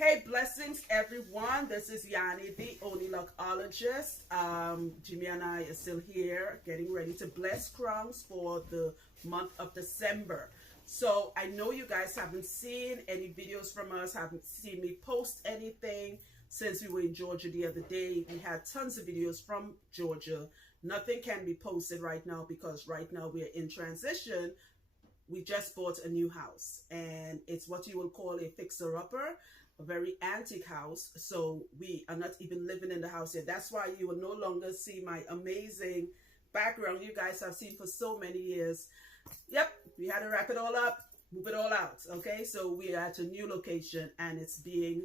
Hey, blessings, everyone. This is Yanni, the only loc'ologist. Jimmy and I are still here, getting ready to bless crowns for the month of December. So I know you guys haven't seen any videos from us, haven't seen me post anything since we were in Georgia the other day. We had tons of videos from Georgia. Nothing can be posted right now because right now we are in transition. We just bought a new house and it's what you will call a fixer-upper, a very antique house. So we are not even living in the house yet. That's why you will no longer see my amazing background you guys have seen for so many years. Yep, we had to wrap it all up, move it all out. Okay, so we are at a new location and it's being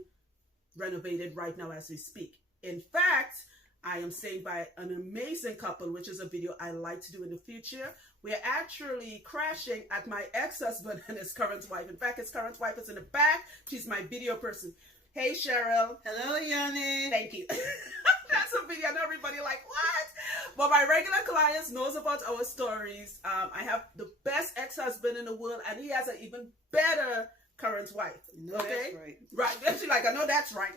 renovated right now as we speak. In fact, I am staying by an amazing couple, which is a video I like to do in the future. We're actually crashing at my ex-husband and his current wife. In fact, his current wife is in the back. She's my video person. Hey, Cheryl. Hello, Yanni. Thank you. That's a video. I know everybody like, what? But my regular clients knows about our stories. I have the best ex-husband in the world, and he has an even better current wife. No, okay, that's right. Right. She's like, I know that's right.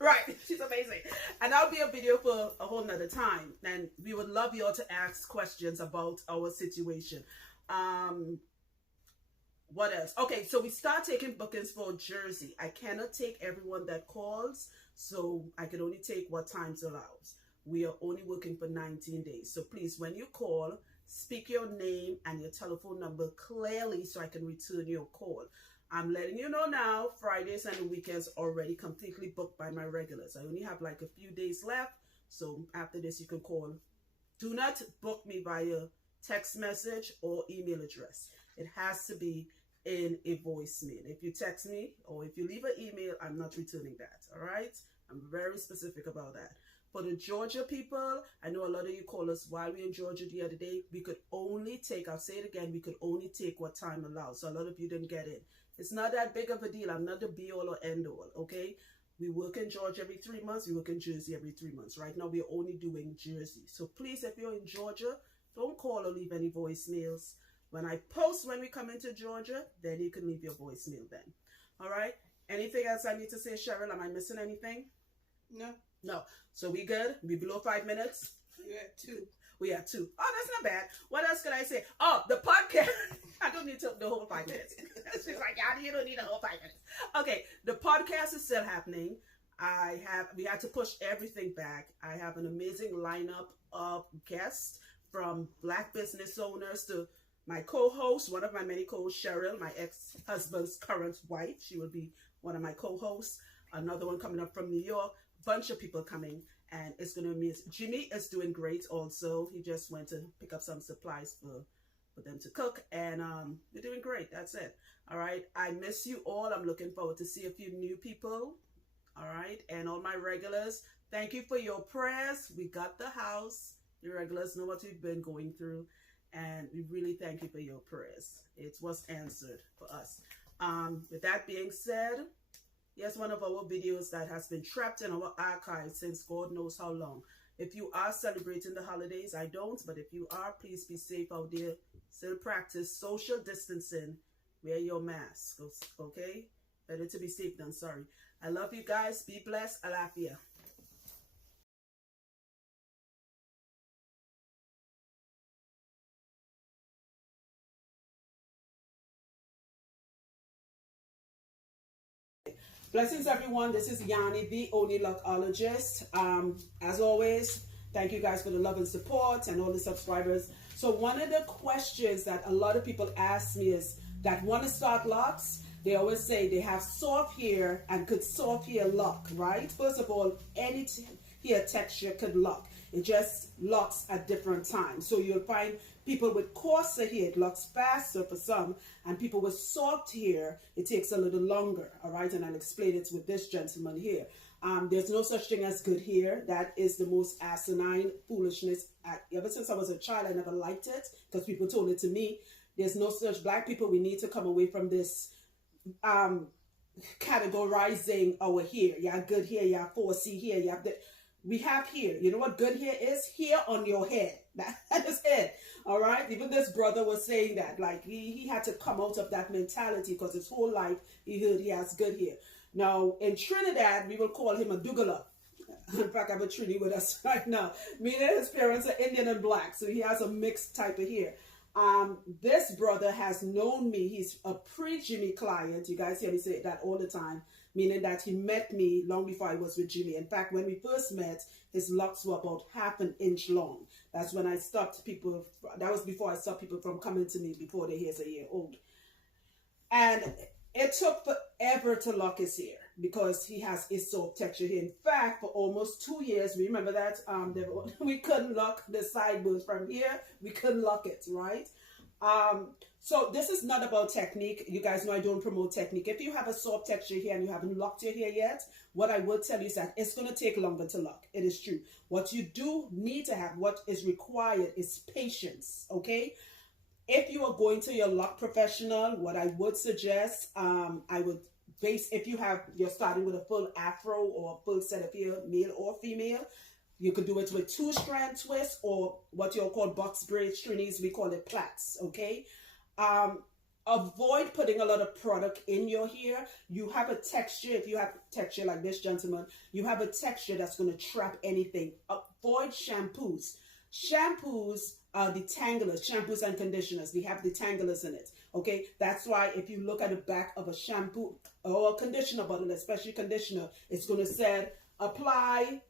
Right. She's amazing. And that'll be a video for a whole nother time. And we would love you all to ask questions about our situation. What else? Okay, so we start taking bookings for Jeresey. I cannot take everyone that calls, so I can only take what times allows. We are only working for 19 days. So please, when you call, speak your name and your telephone number clearly so I can return your call. I'm letting you know now, Fridays and the weekends already completely booked by my regulars. I only have like a few days left. So after this, you can call. Do not book me via text message or email address. It has to be in a voicemail. If you text me or if you leave an email, I'm not returning that. All right. I'm very specific about that. For the Georgia people, I know a lot of you call us while we were in Georgia the other day. We could only take, I'll say it again, we could only take what time allows. So a lot of you didn't get in. It's not that big of a deal. I'm not the be-all or end-all, okay? We work in Georgia every 3 months. We work in Jersey every 3 months. Right now, we're only doing Jersey. So please, if you're in Georgia, don't call or leave any voicemails. When I post when we come into Georgia, then you can leave your voicemail then. All right? Anything else I need to say, Cheryl? Am I missing anything? No. No. So we good? We below 5 minutes? You're at 2. We are 2. Oh, that's not bad. What else could I say? Oh, the podcast. I don't need the whole 5 minutes. She's like, yeah, you don't need the whole 5 minutes. Okay, the podcast is still happening. We had to push everything back. I have an amazing lineup of guests from Black business owners to my co-host, one of my many co-hosts, Cheryl, my ex-husband's current wife. She will be one of my co-hosts. Another one coming up from New York. Bunch of people coming. And it's going to be amazing. Jimmy is doing great also. He just went to pick up some supplies for them to cook. And we're doing great. That's it. All right. I miss you all. I'm looking forward to see a few new people. All right. And all my regulars, thank you for your prayers. We got the house. Your regulars know what we've been going through. And we really thank you for your prayers. It was answered for us. With that being said, here's one of our videos that has been trapped in our archives since God knows how long. If you are celebrating the holidays, I don't, but if you are, please be safe out there. Still practice social distancing. Wear your mask, okay? Better to be safe than sorry. I love you guys. Be blessed. Alafia. Blessings, everyone. This is Yanni, the only loc'ologist. As always, thank you guys for the love and support and all the subscribers. So one of the questions that a lot of people ask me is that want to start locks. They always say they have soft hair and could soft hair lock, right? First of all, any hair texture could lock. It just locks at different times. So you'll find people with coarser hair, it locks faster for some, and people with soft hair, it takes a little longer, all right? And I'll explain it with this gentleman here. There's no such thing as good hair. That is the most asinine foolishness. Ever since I was a child, I never liked it because people told it to me. There's no such. Black people, we need to come away from this categorizing our hair. You have good hair, you have 4C hair, you have the... We have hair. You know what good hair is? Hair on your head. That is it. All right? Even this brother was saying that. Like, he had to come out of that mentality because his whole life he heard he has good hair. Now, in Trinidad, we will call him a Dugala. In fact, I have a Trini with us right now. Meaning his parents are Indian and black, so he has a mixed type of hair. This brother has known me. He's a pre-Jimmy client. You guys hear me say that all the time, meaning that he met me long before I was with Jimmy. In fact, when we first met, his locks were about half an inch long. That's when I stopped people. That was before I stopped people from coming to me before their hair's a year old. And it took forever to lock his hair because he has a soft texture here. In fact, for almost 2 years, remember that we couldn't lock the sideburns from here. We couldn't lock it, right? So this is not about technique. You guys know I don't promote technique. If you have a soft texture here and you haven't locked your hair yet, what I would tell you is that it's going to take longer to lock. It is true. What you do need to have, what is required is patience, okay? If you are going to your lock professional, what I would suggest, I would base, if you're starting with a full afro or a full set of hair, male or female, you could do it with 2-strand twist or what you'll call box braid trinis. We call it plaits, okay? Avoid putting a lot of product in your hair. You have a texture, if you have texture like this, gentleman, you have a texture that's going to trap anything. Avoid shampoos. Shampoos are detangulars, shampoos and conditioners. They have detangulars in it, okay? That's why if you look at the back of a shampoo or a conditioner bottle, especially conditioner, it's going to say apply,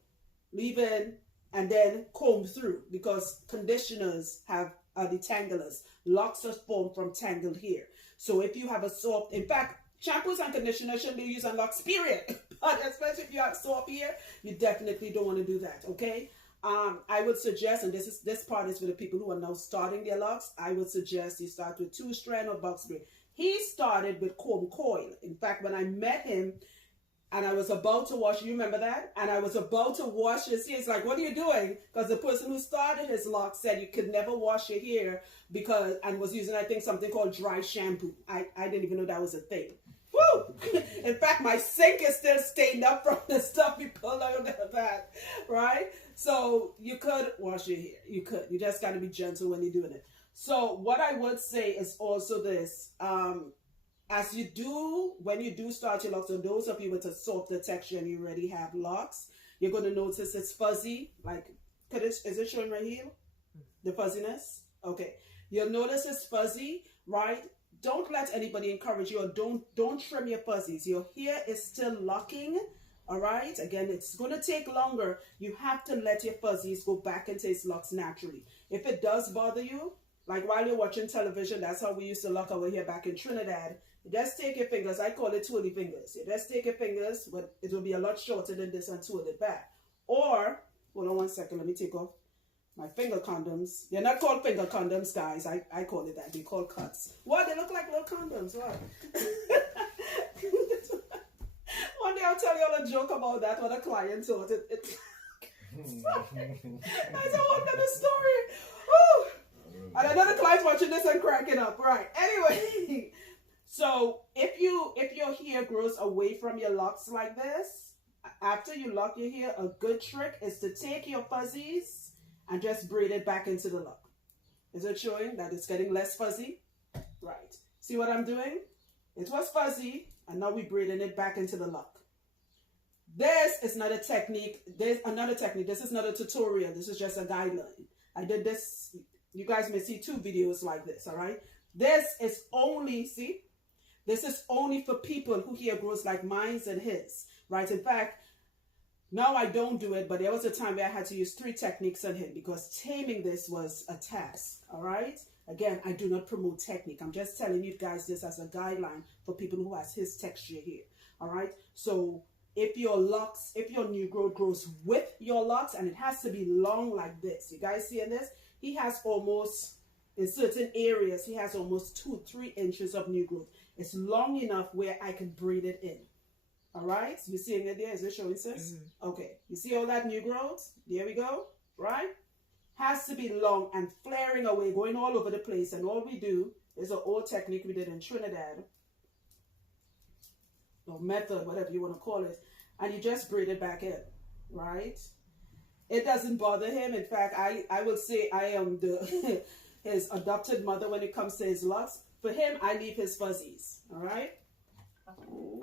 leave in, and then comb through, because conditioners have detangulars. Locks are formed from tangled hair. So if you have a soft, in fact, shampoos and conditioners shouldn't be used on locks, period. But especially if you have soft hair, you definitely don't want to do that, okay? I would suggest, and this part is for the people who are now starting their locks, I would suggest you start with 2-strand or box braid. He started with comb coil. In fact, when I met him, and I was about to wash, you remember that? And I was about to wash his hair. He's like, what are you doing? Because the person who started his locks said you could never wash your hair and was using, I think, something called dry shampoo. I didn't even know that was a thing. Woo! In fact, my sink is still stained up from the stuff we pulled out of that, right? So you could wash your hair. You could. You just got to be gentle when you're doing it. So what I would say is also this. As you do, when you do start your locks, and those of you with a softer texture and you already have locks, you're going to notice it's fuzzy. Like, is it showing right here? The fuzziness? Okay. You'll notice it's fuzzy, right? Don't let anybody encourage you, or don't trim your fuzzies. Your hair is still locking, all right? Again, it's going to take longer. You have to let your fuzzies go back into its locks naturally. If it does bother you, like while you're watching television, that's how we used to lock our hair back in Trinidad. Just take your fingers, I call it twirly fingers. You just take your fingers, but it will be a lot shorter than this, and twirl it back. Or, hold on one second, let me take off my finger condoms. They're not called finger condoms, guys. I call it that. They call cuts. What? They look like little condoms. What? One day I'll tell you all a joke about that, what a client thought. It's a whole other story. Woo! And another client watching this and cracking up. Right. Anyway. So if your hair grows away from your locks like this, after you lock your hair, a good trick is to take your fuzzies and just braid it back into the lock. Is it showing that it's getting less fuzzy? Right. See what I'm doing? It was fuzzy, and now we're braiding it back into the lock. This is not a technique. There's another technique. This is not a tutorial. This is just a guideline. I did this. You guys may see 2 videos like this, all right? This is only, see? This is only for people who hair grows like mine and his, right? In fact, now I don't do it, but there was a time where I had to use 3 techniques on him because taming this was a task, all right? Again, I do not promote technique. I'm just telling you guys this as a guideline for people who has his texture here, all right? So if your new growth grows with your locks, and it has to be long like this. You guys seeing this? He has almost, in certain areas, he has almost 2-3 inches of new growth. It's long enough where I can braid it in. All right? You seeing it there? Is it showing, sis? Mm-hmm. Okay. You see all that new growth? There we go. Right? Has to be long and flaring away, going all over the place. And all we do is an old technique we did in Trinidad. Or method, whatever you want to call it. And you just braid it back in. Right? It doesn't bother him. In fact, I will say I am his adopted mother when it comes to his locks. For him, I leave his fuzzies, all right?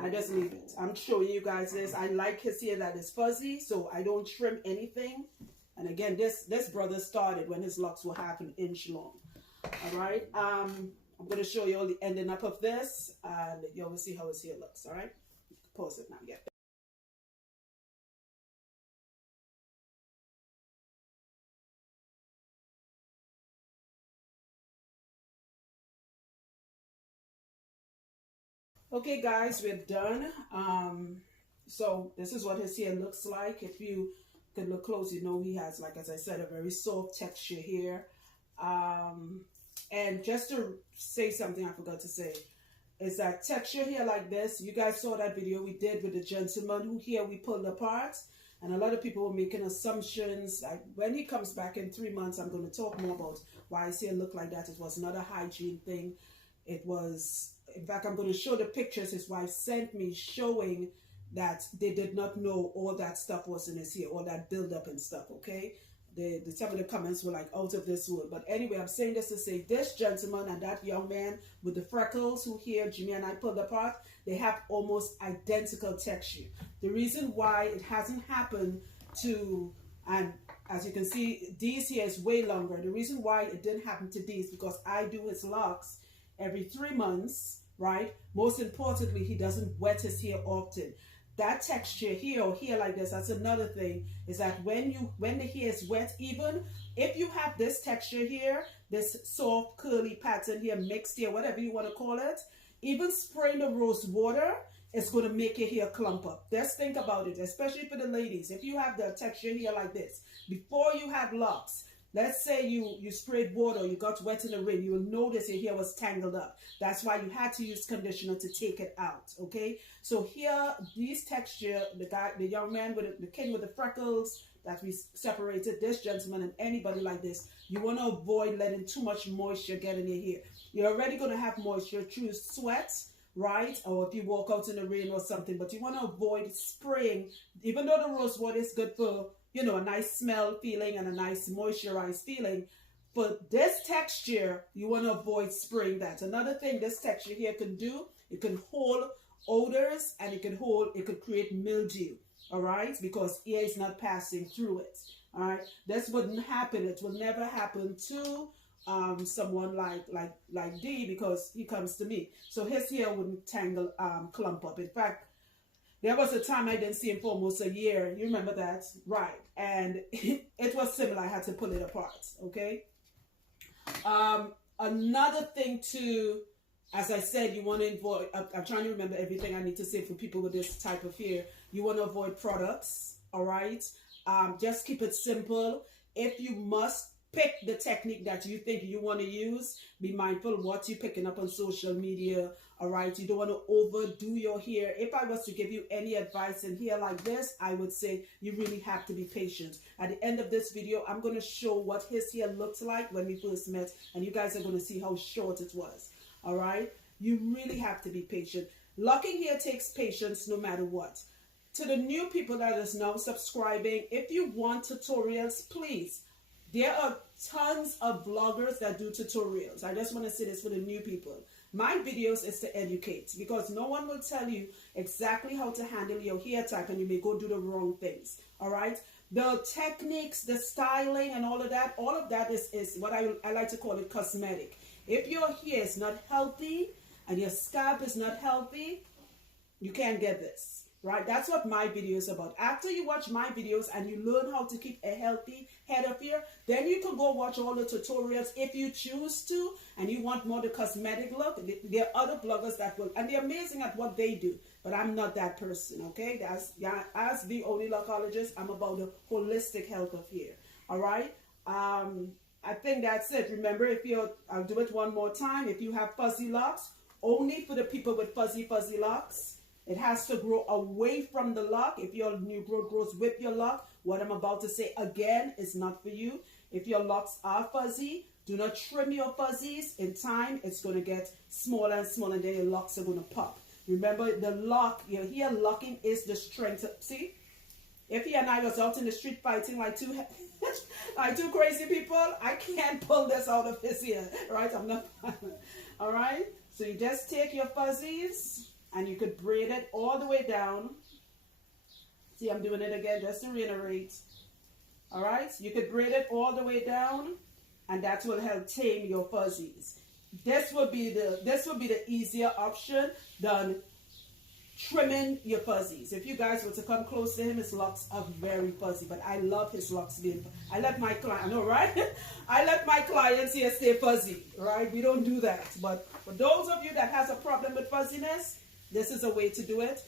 I just leave it. I'm showing you guys this. I like his hair that is fuzzy, so I don't trim anything. And again, this brother started when his locks were half an inch long. All right. I'm going to show you all the ending up of this, and you will see how his hair looks. All right. Pause it now. Yeah. Okay, guys, we're done. So this is what his hair looks like. If you could look close, you know he has, like as I said, a very soft texture here. And just to say something I forgot to say, is that texture here like this. You guys saw that video we did with the gentleman who here we pulled apart. And a lot of people were making assumptions. Like when he comes back in 3 months, I'm going to talk more about why his hair looked like that. It was not a hygiene thing. It was, in fact, I'm going to show the pictures his wife sent me showing that they did not know all that stuff was in his hair, all that buildup and stuff, okay? Some of the comments were like out of this world. But anyway, I'm saying this to say this gentleman and that young man with the freckles who here Jimmy and I pulled apart, they have almost identical texture. The reason why it hasn't happened to, and as you can see, Dee's hair is way longer. The reason why it didn't happen to Dee's because I do his locks every 3 months, right? Most importantly, he doesn't wet his hair often. That texture here or here like this, that's another thing, is that when the hair is wet, even if you have this texture here, this soft curly pattern here, mixed hair, whatever you want to call it, even spraying the rose water is going to make your hair clump up. Just think about it, especially for the ladies. If you have the texture here like this, before you had locks, let's say you sprayed water, you got wet in the rain, you will notice your hair was tangled up. That's why you had to use conditioner to take it out, okay? So here, these texture, the young man with the king with the freckles that we separated, this gentleman and anybody like this, you want to avoid letting too much moisture get in your hair. You're already going to have moisture through sweat, right? Or if you walk out in the rain or something, but you want to avoid spraying, even though the rose water is good for, you know, a nice smell feeling and a nice moisturized feeling. For this texture, you want to avoid spraying that. Another thing this texture here can do, it can hold odors and it could create mildew, all right? Because air is not passing through it, all right? This wouldn't happen. It will never happen to someone like D because he comes to me. So his hair wouldn't tangle, clump up. In fact, there was a time I didn't see him for almost a year. You remember that? Right. And it was similar. I had to pull it apart. Okay. Another thing too, as I said, you want to avoid, I'm trying to remember everything I need to say for people with this type of hair. You want to avoid products. All right. Just keep it simple. If you must pick the technique that you think you want to use, be mindful of what you're picking up on social media. All right, you don't want to overdo your hair. If I was to give you any advice in here like this, I would say you really have to be patient. At the end of this video, I'm going to show what his hair looked like when we first met, and you guys are going to see how short it was. All right, you really have to be patient. Locking hair takes patience no matter what. To the new people that is now subscribing, if you want tutorials, please, there are tons of vloggers that do tutorials. I just want to say this for the new people. My videos is to educate because no one will tell you exactly how to handle your hair type and you may go do the wrong things. All right. The techniques, the styling and all of that is what I like to call it cosmetic. If your hair is not healthy and your scalp is not healthy, you can't get this. Right? That's what my video is about. After you watch my videos and you learn how to keep a healthy head of hair, then you can go watch all the tutorials if you choose to and you want more the cosmetic look. There are other bloggers that will, and they're amazing at what they do, but I'm not that person, okay? As the only lochologist, I'm about the holistic health of hair, all right? I think that's it. Remember, I'll do it one more time. If you have fuzzy locks, only for the people with fuzzy locks. It has to grow away from the lock. If your new growth grows with your lock, what I'm about to say again is not for you. If your locks are fuzzy, do not trim your fuzzies. In time, it's going to get smaller and smaller, and then your locks are going to pop. Remember, the lock, your hair locking is the strength. See? If he and I was out in the street fighting like two crazy people, I can't pull this out of his ear, right? I'm not. All right? So you just take your fuzzies and you could braid it all the way down. See, I'm doing it again just to reiterate. All right, so you could braid it all the way down, and that will help tame your fuzzies. This would be the easier option than trimming your fuzzies. If you guys were to come close to him, his locks are very fuzzy, but I love his locks being. I let my client, I know, right? I let my clients here stay fuzzy, right? We don't do that. But for those of you that has a problem with fuzziness, this is a way to do it.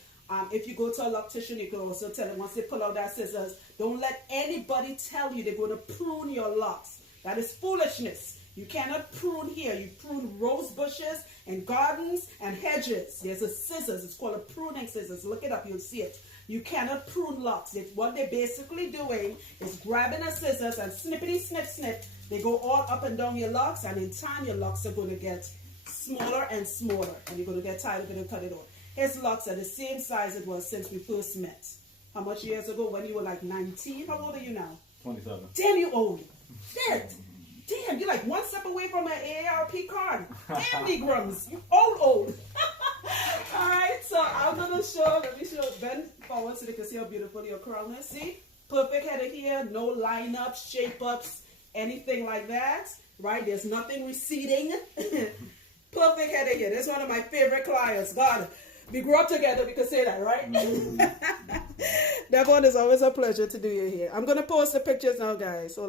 If you go to a loctician, you can also tell them once they pull out that scissors, don't let anybody tell you they're going to prune your locks. That is foolishness. You cannot prune here. You prune rose bushes and gardens and hedges. There's a scissors. It's called a pruning scissors. Look it up. You'll see it. You cannot prune locks. What they're basically doing is grabbing a scissors and snippity snip snip. They go all up and down your locks, and in time your locks are going to get smaller and smaller, and you're going to get tired of it and cut it off. His locks are the same size it was since we first met. How much years ago? When you were like 19? How old are you now? 27. Damn, you old. Damn, you're like one step away from an AARP card. Damn, Negrams. You old. Alright, so I'm going to show, let me show, bend forward so they can see how beautiful your crown is. See? Perfect header here. No line-ups, shape-ups, anything like that. Right? There's nothing receding. Perfect header here. This is one of my favorite clients. God. We grew up together, we could say that, right? That one is always a pleasure to do you here. I'm going to post the pictures now, guys. So